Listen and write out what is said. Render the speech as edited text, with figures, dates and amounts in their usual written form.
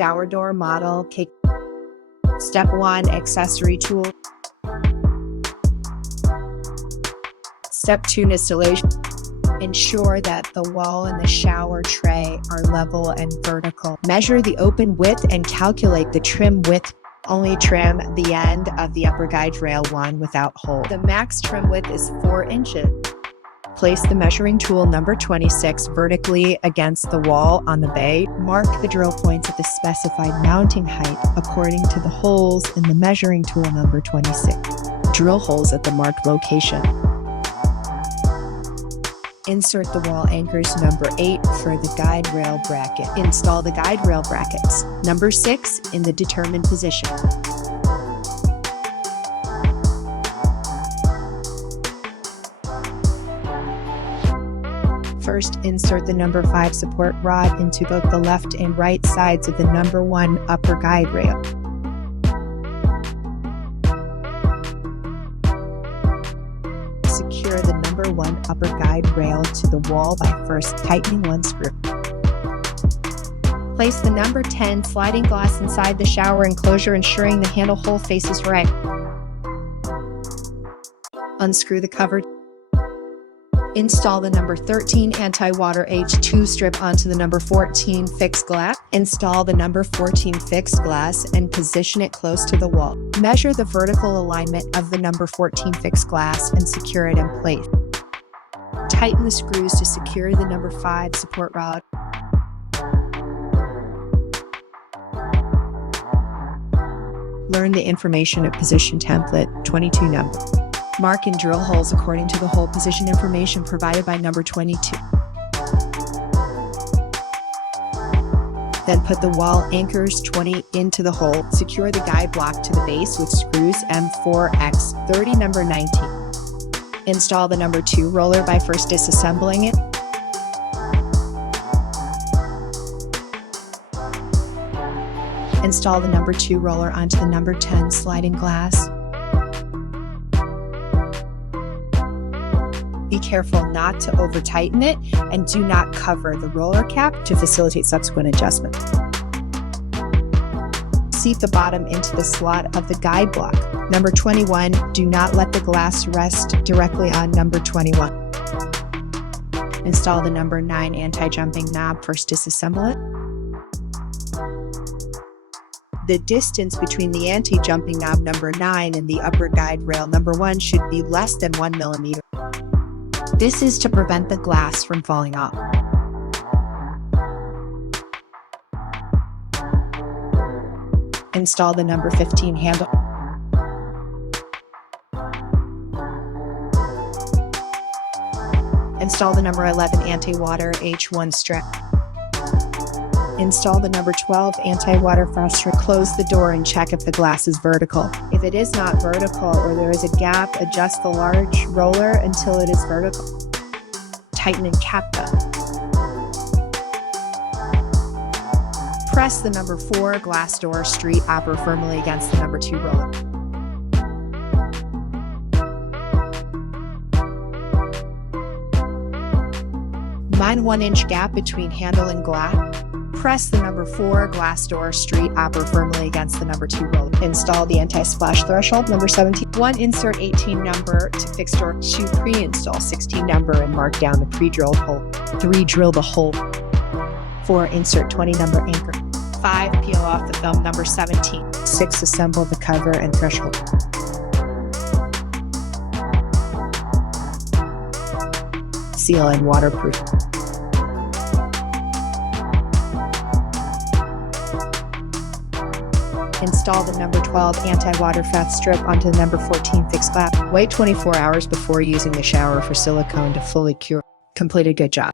shower door model K. Step 1. Accessory tool. Step 2. Installation. Ensure that the wall and the shower tray are level and vertical. Measure the open width and calculate the trim width. Only trim the end of the upper guide rail 1 without hole. The max trim width is 4 inches. Place the measuring tool number 26 vertically against the wall on the bay. Mark the drill points at the specified mounting height according to the holes in the measuring tool number 26. Drill holes at the marked location. Insert the wall anchors number 8 for the guide rail bracket. Install the guide rail brackets number 6 in the determined position. First, insert the number 5 support rod into both the left and right sides of the number 1 upper guide rail. Secure the number 1 upper guide rail to the wall by first tightening 1 screw. Place the number 10 sliding glass inside the shower enclosure, ensuring the handle hole faces right. Unscrew the cover. Install the number 13 anti-water H2 strip onto the number 14 fixed glass. Install the number 14 fixed glass and position it close to the wall. Measure the vertical alignment of the number 14 fixed glass and secure it in place. Tighten the screws to secure the number 5 support rod. Learn the information at position template 22 number. Mark and drill holes according to the hole position information provided by number 22. Then put the wall anchors 20 into the hole. Secure the guide block to the base with screws M4X30 number 19. Install the number 2 roller by first disassembling it. Install the number 2 roller onto the number 10 sliding glass. Be careful not to over-tighten it and do not cover the roller cap to facilitate subsequent adjustment. Seat the bottom into the slot of the guide block. Number 21, do not let the glass rest directly on number 21. Install the number 9 anti-jumping knob, first disassemble it. The distance between the anti-jumping knob number 9 and the upper guide rail number 1 should be less than 1 millimeter. This is to prevent the glass from falling off. Install the number 15 handle. Install the number 11 anti-water H1 strip. Install the number 12 anti-water frost strip. Close the door and check if the glass is vertical. If it is not vertical or there is a gap, adjust the large roller until it is vertical. Tighten and cap them. Press the number 4 glass door street upper firmly against the number 2 roller. Mind 1 inch gap between handle and glass. Press the number 4 glass door street upper firmly against the number 2 roller. Install the anti-splash threshold number 17. 1. Insert 18 number to fixed door. 2. Pre-install 16 number and mark down the pre-drilled hole. 3. Drill the hole. 4. Insert 20 number anchor. 5. Peel off the film number 17. 6. Assemble the cover and threshold. Seal and waterproof. Install the number 12 anti-water frost strip onto the number 14 fixed glass. Wait 24 hours before using the shower for silicone to fully cure. Complete a good job.